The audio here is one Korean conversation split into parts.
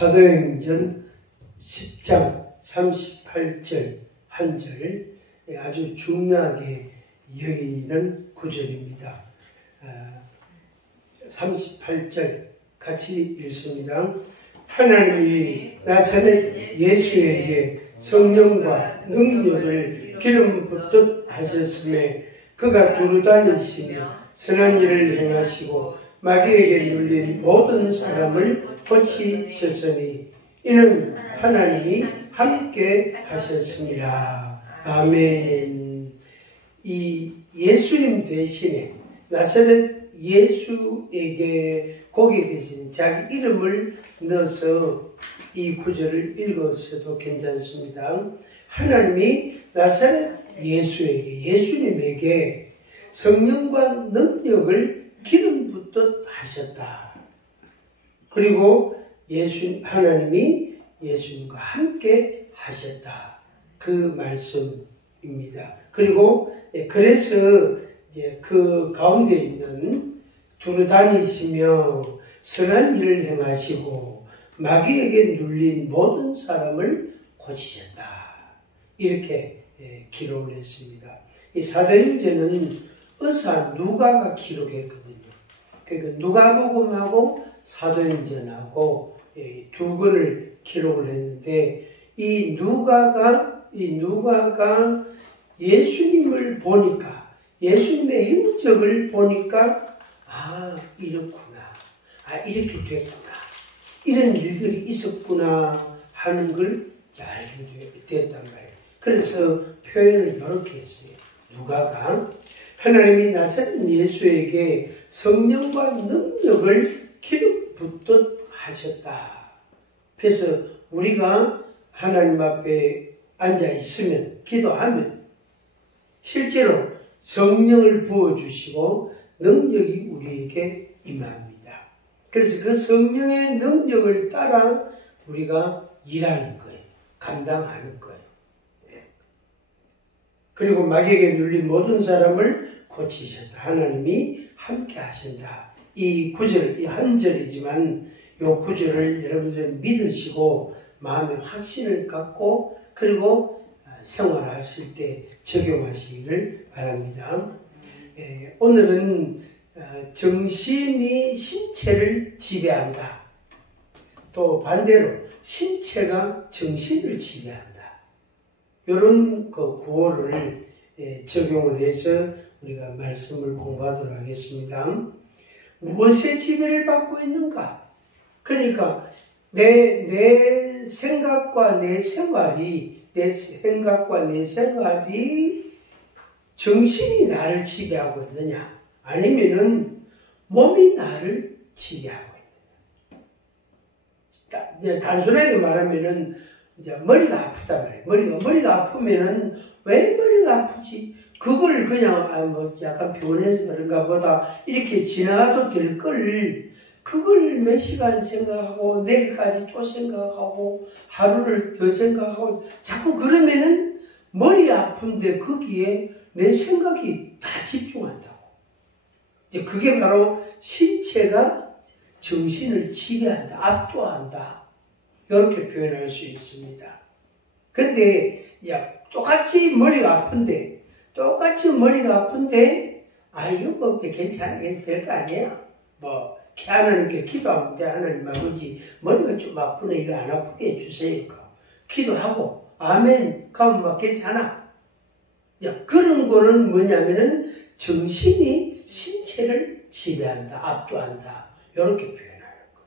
사도행전 10장 38절 한 절 아주 중요하게 여기는 구절입니다. 38절 같이 읽습니다. 하나님이 나사렛 예수에게 성령과 능력을 기름 붓듯 하셨음에 그가 두루다니시며 선한 일을 행하시고 마귀에게 눌린 모든 사람을 고치셨으니 이는 하나님이 함께 하셨습니다. 아멘. 이 예수님 대신에 나사렛 예수에게 거기에 대신 자기 이름을 넣어서 이 구절을 읽었어도 괜찮습니다. 하나님이 나사렛 예수에게, 예수님에게 성령과 능력을 기름 붓듯 하셨다. 그리고 하나님이 예수님과 함께 하셨다. 그 말씀입니다. 그리고 그래서 이제 그 가운데 있는 두루다니시며 선한 일을 행하시고 마귀에게 눌린 모든 사람을 고치셨다. 이렇게 기록을 했습니다. 이 사도행전은 의사 누가가 기록했거든요. 그러니까 누가복음하고 사도행전하고 두 권을 기록을 했는데 이 누가가 예수님을 보니까 예수님의 행적을 보니까 이렇구나. 이렇게 됐구나. 이런 일들이 있었구나 하는 걸 알게 됐단 말이에요. 그래서 표현을 이렇게 했어요. 누가가 하나님이 나사렛 예수에게 성령과 능력을 기름 붓듯 하셨다. 그래서 우리가 하나님 앞에 앉아 있으면, 기도하면 실제로 성령을 부어주시고 능력이 우리에게 임합니다. 그래서 그 성령의 능력을 따라 우리가 일하는 거예요. 감당하는 거예요. 그리고 마귀에게 눌린 모든 사람을 고치셨다. 하나님이 함께 하신다. 이 구절, 이 한 절이지만 이 구절을 여러분들 믿으시고 마음의 확신을 갖고 그리고 생활하실 때 적용하시기를 바랍니다. 오늘은 정신이 신체를 지배한다. 또 반대로 신체가 정신을 지배한다. 이런 그 구호를 적용을 해서 우리가 말씀을 공부하도록 하겠습니다. 무엇의 지배를 받고 있는가? 그러니까 내 생각과 내 생활이 정신이 나를 지배하고 있느냐? 아니면은 몸이 나를 지배하고 있느냐? 단순하게 말하면은 이제 머리가 아프단 말이에요. 머리가 아프면은 왜 머리가 아프지? 그걸 그냥 약간 피곤해서 그런가 보다 이렇게 지나가도 될 걸 그걸 몇 시간 생각하고 내일까지 또 생각하고 하루를 더 생각하고 자꾸 그러면은 머리 아픈데 거기에 내 생각이 다 집중한다고. 그게 바로 신체가 정신을 지배한다, 압도한다. 이렇게 표현할 수 있습니다. 근데 똑같이 머리가 아픈데 이거 뭐 괜찮게 될 거 아니야. 하나님께 기도하면 돼. 하나님 아버지 머리가 좀 아프네. 이거 안 아프게 해주세요. 기도하고 아멘 그러면 괜찮아. 그런 거는 뭐냐면은 정신이 신체를 지배한다, 압도한다. 이렇게 표현하는 거.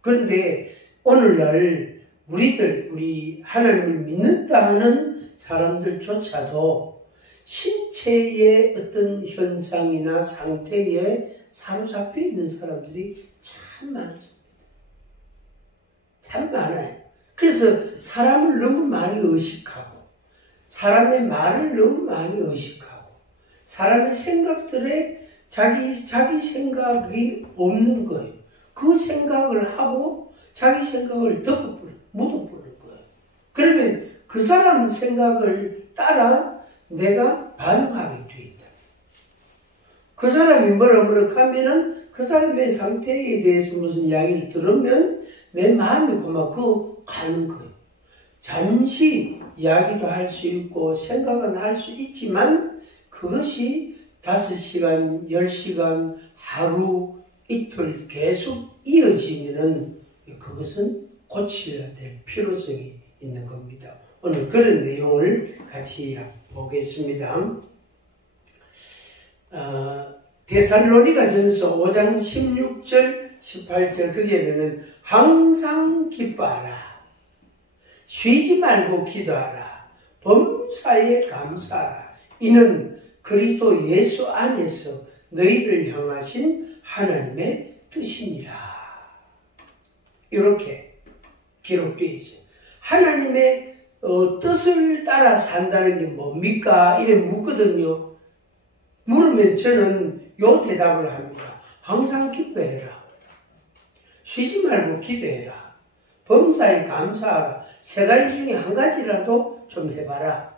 그런데 오늘날 우리 하나님을 믿는다 하는 사람들조차도 신체의 어떤 현상이나 상태에 사로잡혀 있는 사람들이 참 많습니다. 참 많아요. 그래서 사람을 너무 많이 의식하고 사람의 말을 너무 많이 의식하고 사람의 생각들에 자기 생각이 없는 거예요. 그 생각을 하고 자기 생각을 묻어버린 거예요. 그러면 그 사람 생각을 따라 내가 반응하게 돼 있다. 그 사람이 뭐라 하면은 그 사람의 상태에 대해서 무슨 이야기를 들으면 내 마음이 그만 가는 거예요. 잠시 이야기도 할 수 있고 생각은 할 수 있지만 그것이 5시간, 10시간, 하루, 이틀 계속 이어지면은 그것은 고쳐야 될 필요성이 있는 겁니다. 오늘 그런 내용을 같이 보겠습니다. 데살로니가전서 5장 16절 18절 거기에는 항상 기뻐하라, 쉬지 말고 기도하라, 범사에 감사하라, 이는 그리스도 예수 안에서 너희를 향하신 하나님의 뜻이니라. 이렇게 기록되어 있어요. 하나님의 뜻을 따라 산다는 게 뭡니까? 이래 묻거든요. 물으면 저는 요 대답을 합니다. 항상 기뻐해라, 쉬지 말고 기도해라, 범사에 감사하라. 3가지 중에 한 가지라도 좀 해봐라.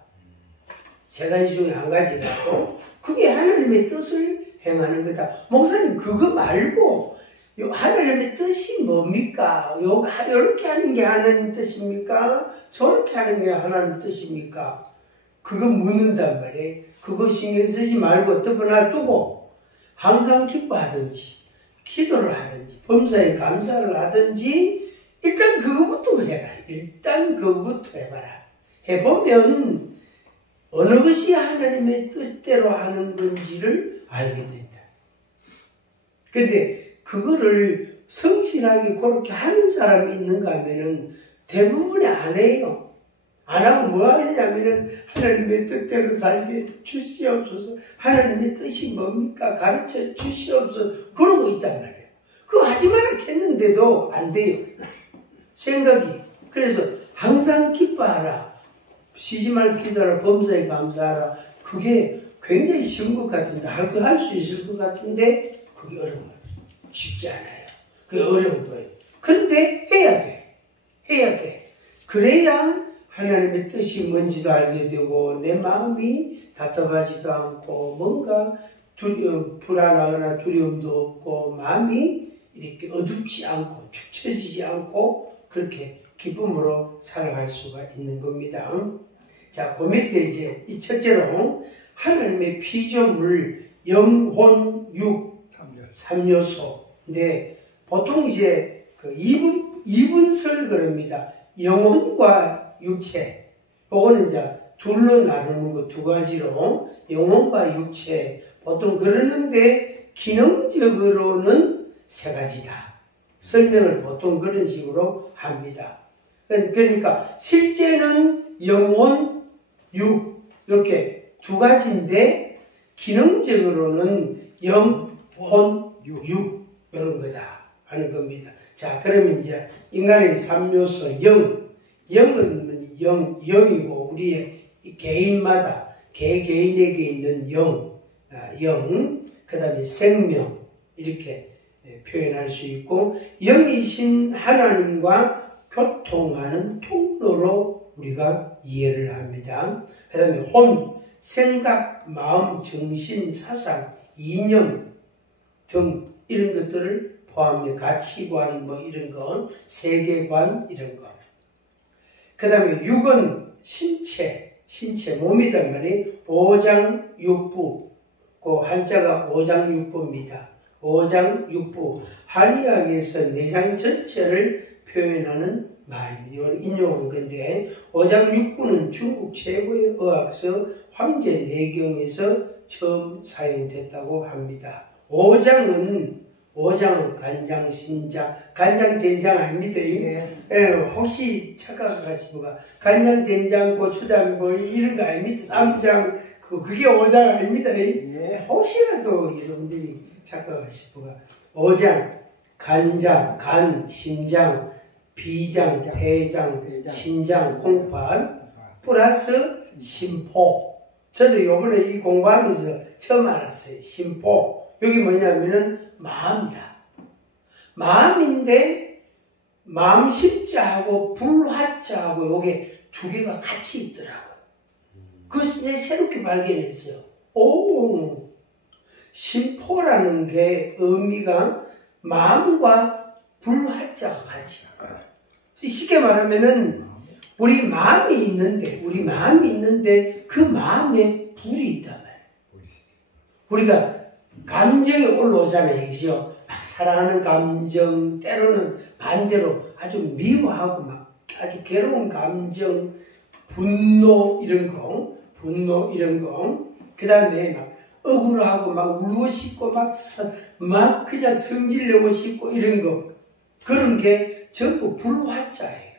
3가지 중에 한 가지라도. 그게 하나님의 뜻을 행하는 거다. 목사님 그거 말고 하나님의 뜻이 뭡니까? 이렇게 하는 게 하나님 뜻입니까? 저렇게 하는 게 하나님 뜻입니까? 그거 묻는단 말이에요. 그거 신경 쓰지 말고 덮어놔두고 항상 기뻐하든지 기도를 하든지 범사에 감사를 하든지 일단 그거부터 해라. 일단 그거부터 해봐라. 해보면 어느 것이 하나님의 뜻대로 하는 건지를 알게 된다. 근데 그거를 성실하게 그렇게 하는 사람이 있는가 하면은 대부분이 안 해요. 안 하고 뭐 하느냐면은 하나님의 뜻대로 살게 주시옵소서, 하나님의 뜻이 뭡니까? 가르쳐 주시옵소서, 그러고 있단 말이에요. 그거 하지 말라 했는데도 안 돼요. 생각이. 그래서 항상 기뻐하라, 쉬지 말고 기도하라, 범사에 감사하라. 그게 굉장히 쉬운 것 같은데, 할 수 있을 것 같은데 그게 어려워요. 쉽지 않아요. 그게 어려운 거예요. 근데 해야 돼. 해야 돼. 그래야 하나님의 뜻이 뭔지도 알게 되고 내 마음이 답답하지도 않고 뭔가 불안하거나 두려움도 없고 마음이 이렇게 어둡지 않고 축 처지지 않고 그렇게 기쁨으로 살아갈 수가 있는 겁니다. 자, 그 밑에 이제 이 첫째로 하나님의 피조물 영혼 육 3요소인데 보통 이제 그 이분설 그럽니다. 영혼과 육체, 요거는 이제 둘로 나누는 거 2가지로 영혼과 육체 보통 그러는데 기능적으로는 3가지다. 설명을 보통 그런 식으로 합니다. 그러니까 실제는 영혼, 육 이렇게 2가지인데 기능적으로는 영혼, 육 이런 거다 하는 겁니다. 자, 그러면 이제 인간의 3요소 영은 영이고 우리의 개인마다 개개인에게 있는 영, 그 다음에 생명 이렇게 표현할 수 있고 영이신 하나님과 교통하는 통로로 우리가 이해를 합니다. 그 다음에 혼, 생각, 마음, 정신, 사상, 이념 등 이런 것들을 포함해 가치관 뭐 이런 거, 세계관 이런 거. 그 다음에 육은 신체 몸이란 말이 오장육부, 그 한자가 오장육부입니다. 오장육부, 한의학에서 내장 전체를 표현하는 말입니다. 이건 인용한 건데 오장육부는 중국 최고의 의학서 황제내경에서 처음 사용됐다고 합니다. 오장은 간장, 신장, 간장, 된장 아닙니다. 혹시 착각하시고가 간장, 된장, 고추장 뭐 이런 거 아닙니다. 쌈장 그게 오장 아닙니다. 혹시라도 여러분들이 착각하시고가 오장, 간장, 간, 신장, 비장, 해장, 신장, 콩팥 플러스 심포. 저도 요번에 이 공부하면서 처음 알았어요. 심포. 여기 뭐냐면은 마음이라. 마음인데 마음 심자하고 불화자하고 요게 2개가 같이 있더라고요. 그것을 내가 새롭게 발견했어요. 오, 심포라는 게 의미가 마음과 불화자가 같이. 쉽게 말하면은 우리 마음이 있는데 그 마음에 불이 있단 말이에요. 우리가 감정이 올라오잖아요. 그죠? 막 사랑하는 감정, 때로는 반대로 아주 미워하고 막 아주 괴로운 감정, 분노 이런 거, 그 다음에 막 억울하고 막 울고 싶고 막 그냥 성질내고 싶고 이런 거, 그런 게 전부 불화자예요.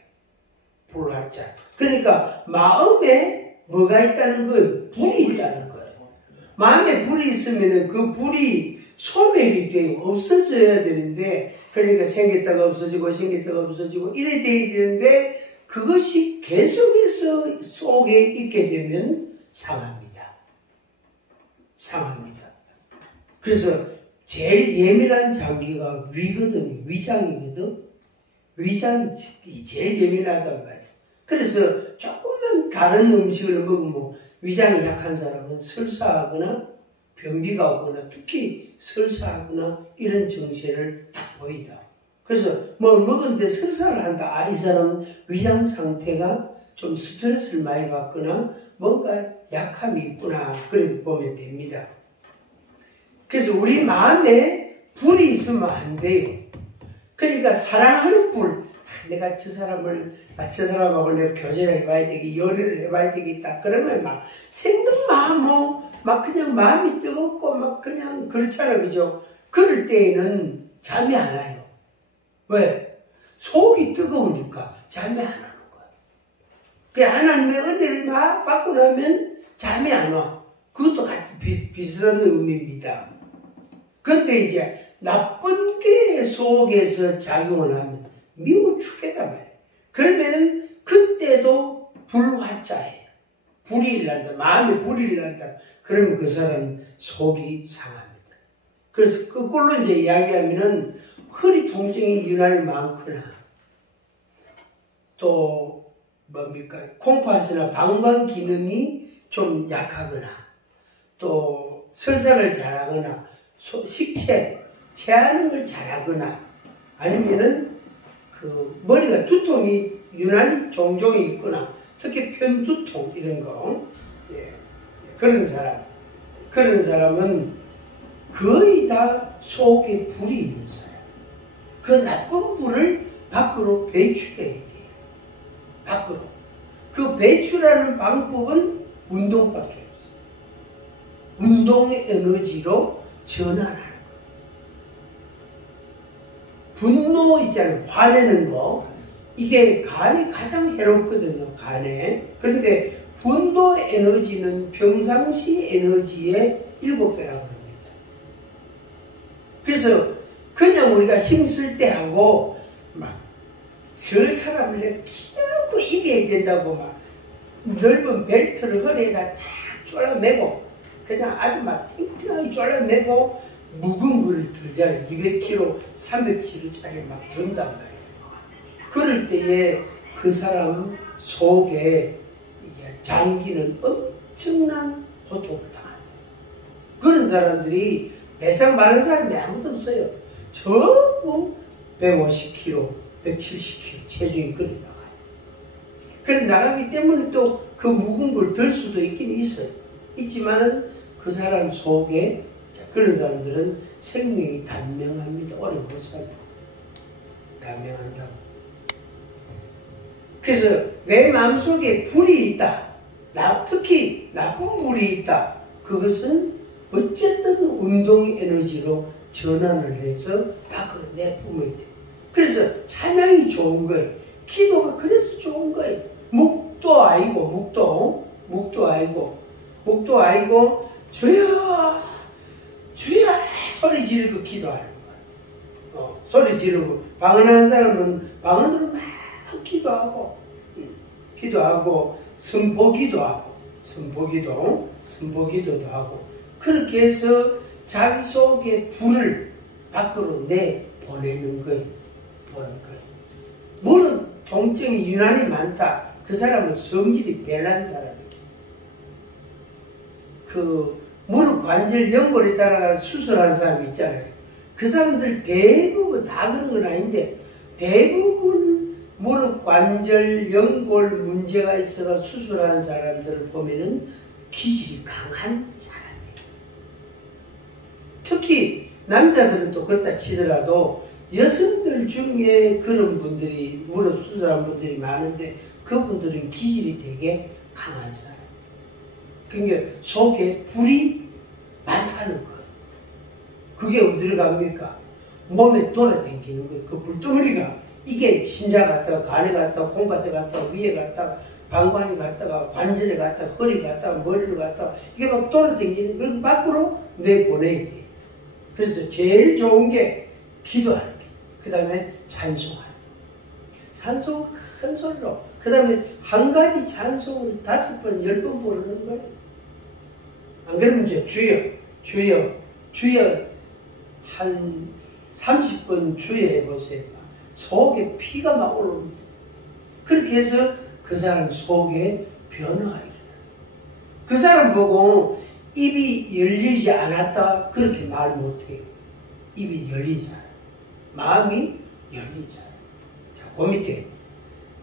불화자. 그러니까 마음에 뭐가 있다는 거예요? 불이 있다는 거예요. 마음에 불이 있으면 그 불이 소멸이 돼요. 없어져야 되는데, 그러니까 생겼다가 없어지고 이래 돼야 되는데, 그것이 계속해서 속에 있게 되면 상합니다. 그래서 제일 예민한 장기가 위거든요. 위장이거든. 위장이 제일 예민하단 말이에요. 그래서 조금만 다른 음식을 먹으면 위장이 약한 사람은 설사하거나 변비가 오거나 특히 설사하거나 이런 증세를 딱 보인다. 그래서 뭐 먹었는데 설사를 한다. 이 사람은 위장 상태가 좀 스트레스를 많이 받거나 뭔가 약함이 있구나. 그렇게 보면 됩니다. 그래서 우리 마음에 불이 있으면 안 돼요. 그러니까 사랑하는 불, 내가 저 사람하고 내가 교제를 해봐야 되겠다, 연애를 해봐야 되겠다. 그러면 막 생각마음 막 그냥 마음이 뜨겁고 막 그냥 그렇잖아요. 그죠? 그럴 때에는 잠이 안 와요. 왜? 속이 뜨거우니까 잠이 안 오는 거예요. 그냥 하나님의 은혜를 막 받고 나면 잠이 안 와. 그것도 같이 비슷한 의미입니다. 근데 이제 나쁜 게 속에서 작용을 하면 미워 죽겠단 말이에요. 그러면 그때도 불화자예요. 불이 일난다. 마음에 불이 일난다. 그러면 그 사람은 속이 상합니다. 그래서 그걸로 이제 이야기하면은 허리 통증이 유난히 많거나 또 뭡니까? 콩팥이나 방광 기능이 좀 약하거나 또 설사를 잘하거나 체하는 걸 잘하거나 아니면은 그 머리가 두통이 유난히 종종 있거나 특히 편두통 이런 거, 그런 사람은 거의 다 속에 불이 있는 사람. 그 나쁜 불을 밖으로 배출해야 돼요. 밖으로. 그 배출하는 방법은 운동밖에 없어요. 운동의 에너지로 전환하는 거예요. 분노 있잖아요. 화내는 거. 이게 간에 가장 해롭거든요. 간에. 그런데 분노 에너지는 평상시 에너지의 7배라고 합니다. 그래서 그냥 우리가 힘쓸 때 하고 막 저 사람을 내가 피하고 이겨야 된다고 막 넓은 벨트를 허리에다 탁 졸라매고 그냥 아주 막 탱탱하게 졸라매고 묵은 거를 들잖아요. 200kg, 300kg짜리 막 든단 말이에요. 그럴 때에 그 사람 속에 이제 장기는 엄청난 고통을 당한다. 그런 사람들이 배상 많은 사람이 아무도 없어요. 전부 150kg, 170kg 체중이 그래 나가요. 그래 나가기 때문에 또 그 묵은 걸 들 수도 있긴 있어요. 있지만은 그 사람 속에 그런 사람들은 생명이 단명합니다. 오래 못 살고 단명한다고. 그래서 내 마음속에 불이 있다. 특히 나쁜 불이 있다. 그것은 어쨌든 운동 에너지로 전환을 해서 밖으로 내뿜어야 돼. 그래서 찬양이 좋은 거예요. 기도가 그래서 좋은 거예요. 묵도 아니고 주야 소리 지르고 기도하는 거예요. 소리 지르고 방언하는 사람은 방언으로 막 기도하고 선포기도도 하고 그렇게 해서 자기 속의 불을 밖으로 내보내는 거예요. 물은 통증이 유난히 많다. 그 사람은 성질이 별난 사람이에요. 그 무릎 관절 연골에 따라 수술한 사람이 있잖아요. 그 사람들 대부분 다 그런 건 아닌데 대부분 무릎 관절, 연골 문제가 있어서 수술한 사람들을 보면은 기질이 강한 사람이에요. 특히 남자들은 또 그렇다 치더라도 여성들 중에 그런 분들이 무릎 수술한 분들이 많은데 그분들은 기질이 되게 강한 사람. 그러니까 속에 불이 많다는 거예요. 그게 어디로 갑니까? 몸에 돌아다니는 거예요. 그 불덩어리가 이게 심장 갔다가 간에 갔다가 콩밭에 갔다가 위에 갔다가 방광에 갔다가 관절에 갔다가 허리 갔다가 머리로 갔다가 이게 막 돌아다니는 거 밖으로 내보내야 돼. 그래서 제일 좋은 게 기도하는 게. 그 다음에 찬송하는 거. 찬송을 큰 소리로. 그 다음에 한 가지 찬송을 5번, 10번 부르는 거예요. 안 그러면 이제 주여, 주여, 주여 한 30번 주여 해보세요. 속에 피가 막 올라옵니다. 그렇게 해서 그 사람 속에 변화가 일어나요. 그 사람 보고 입이 열리지 않았다 그렇게 말 못해요. 입이 열린 사람, 마음이 열린 사람. 자, 그 밑에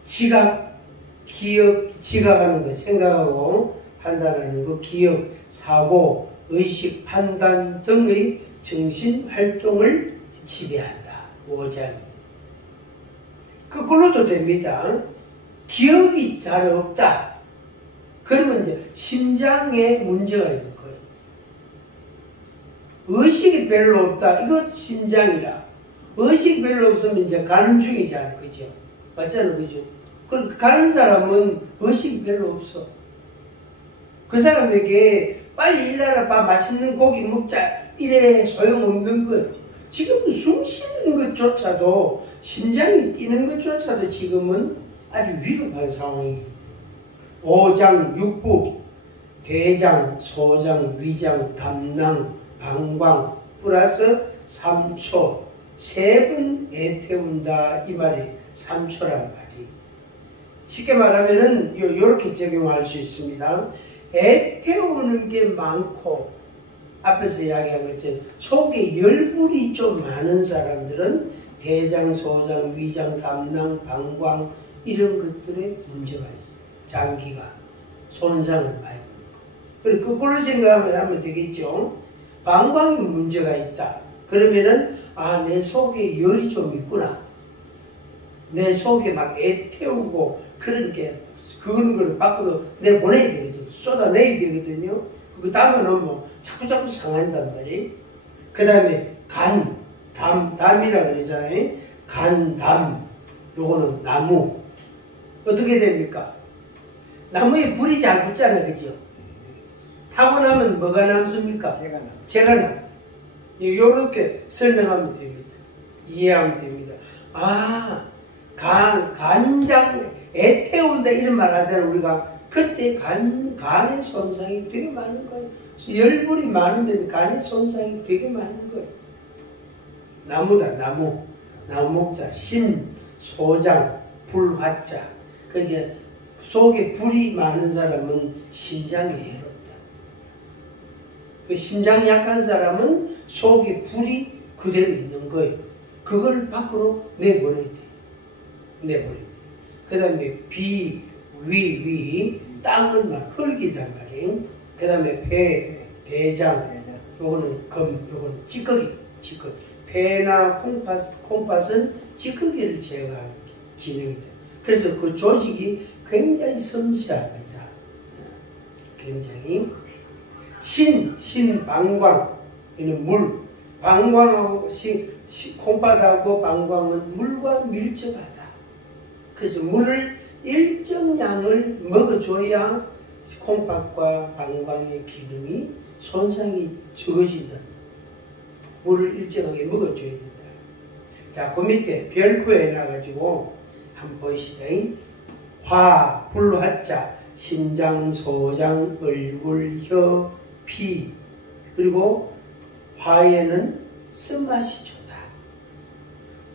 지각, 기억, 지각하는 거 생각하고 판단하는 거, 기억, 사고, 의식, 판단 등의 정신 활동을 지배한다. 5장. 그걸로도 됩니다. 기억이 잘 없다. 그러면 이제 심장에 문제가 있는 거예요. 의식이 별로 없다. 이거 심장이라. 의식이 별로 없으면 이제 가는 중이잖아요. 그죠? 맞잖아요. 그죠? 그럼 가는 사람은 의식이 별로 없어. 그 사람에게 빨리 일나라 밥 맛있는 고기 먹자. 이래 소용없는 거예요. 지금 숨 쉬는 것조차도 심장이 뛰는 것조차도 지금은 아주 위급한 상황이에요. 5장, 6부, 대장, 소장, 위장, 담낭, 방광, 플러스 3초, 3번 애태운다 이 말이 3초란 말이. 쉽게 말하면은 요렇게 적용할 수 있습니다. 애태우는 게 많고 앞에서 이야기한 것처럼 속에 열불이 좀 많은 사람들은 대장, 소장, 위장, 담낭, 방광 이런 것들에 문제가 있어요. 장기가 손상을 많이 받는 거. 그리고 그걸로 생각하면 되겠죠. 방광에 문제가 있다. 그러면은 내 속에 열이 좀 있구나. 내 속에 막 애태우고 그런 게 그런 걸 밖으로 내보내야 되거든요. 쏟아내야 되거든요. 그 다음에는 뭐 자꾸 상한단 말이에요. 그 다음에 간, 담이라 그러잖아요. 간, 담. 요거는 나무. 어떻게 됩니까? 나무에 불이 잘 붙잖아요. 그죠? 타고 나면 뭐가 남습니까? 재가 남. 요렇게 설명하면 됩니다. 이해하면 됩니다. 간장, 애태운다 이런 말 하잖아요. 우리가. 그때 간의 손상이 되게 많은 거예요. 열불이 많으면 간의 손상이 되게 많은 거예요. 나무다, 나무. 나무 목자, 심, 소장, 불화자. 그러니까 속에 불이 많은 사람은 심장이 해롭다. 그 심장이 약한 사람은 속에 불이 그대로 있는 거예요. 그걸 밖으로 내보내야 돼요. 내보내야 돼요. 그 다음에 비, 위, 땅을 막 흙이단 말이에요. 그 다음에 폐, 대장, 요거는 검, 요거는 찌꺼기. 폐나 콩팥은 찌꺼기를 제거하는 기능이다. 그래서 그 조직이 굉장히 섬세합니다. 굉장히. 방광, 이는 물. 방광하고 콩팥하고 방광은 물과 밀접하다. 그래서 물을 일정량을 먹어줘야 콩팥과 방광의 기능이 손상이 적어진다. 물을 일정하게 먹어줘야 된다. 자, 그 밑에 별표에 나가지고 한번 보시죠. 화, 불화자, 심장, 소장, 얼굴, 혀, 피. 그리고 화에는 쓴맛이 좋다.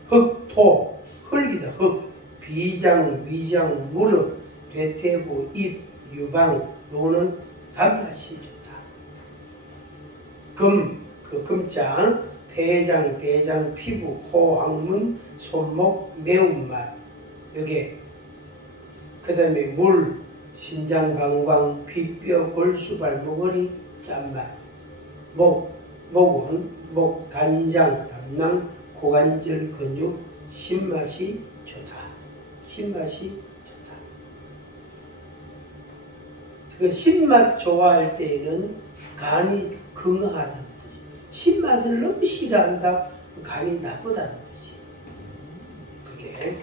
흙, 토, 흙이다. 흙. 비장, 위장, 무릎, 대퇴부, 입, 유방, 요거는 단맛이 좋다. 금, 그 금장, 폐장, 대장, 피부, 코, 항문, 손목, 매운맛. 요게. 그 다음에 물, 신장, 방광, 귀뼈, 골수, 발목걸이, 짠맛. 목은 목, 간장, 담낭, 고관절, 근육, 신맛이 좋다. 신맛이 좋다. 그 신맛 좋아할 때에는 간이 건강하다는 뜻이에요. 신맛을 너무 싫어한다, 간이 나쁘다는 뜻이에요. 그게.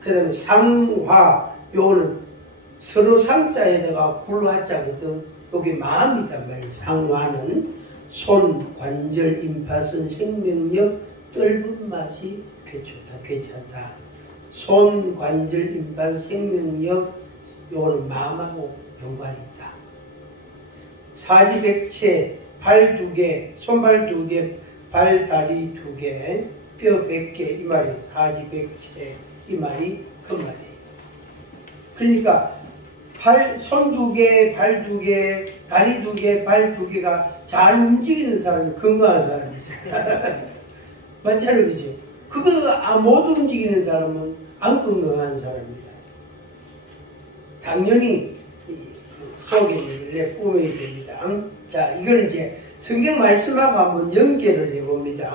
그 다음에 상화, 요거는 서로 상자에다가 불화자거든. 여기 마음이단 말이에요. 상화는 손, 관절, 임파선, 생명력, 떫은 맛이 좋다, 괜찮다. 손, 관절, 임파선, 생명력, 요거는 마음하고 연관이 있다. 사지백체, 발 2개, 손발 2개, 발, 다리 2개, 뼈 100개, 이 말이 사지백체, 이 말이 그 말이에요. 그러니까 손 2개, 발 2개, 다리 2개, 발 2개가 잘 움직이는 사람이 건강한 사람이잖아요. 맞잖아요, 그죠? 그거 못 움직이는 사람은 안 건강한 사람입니다. 당연히 속에 있는 내뿜어야 됩니다. 자, 이걸 이제 성경 말씀하고 한번 연결을 해봅니다.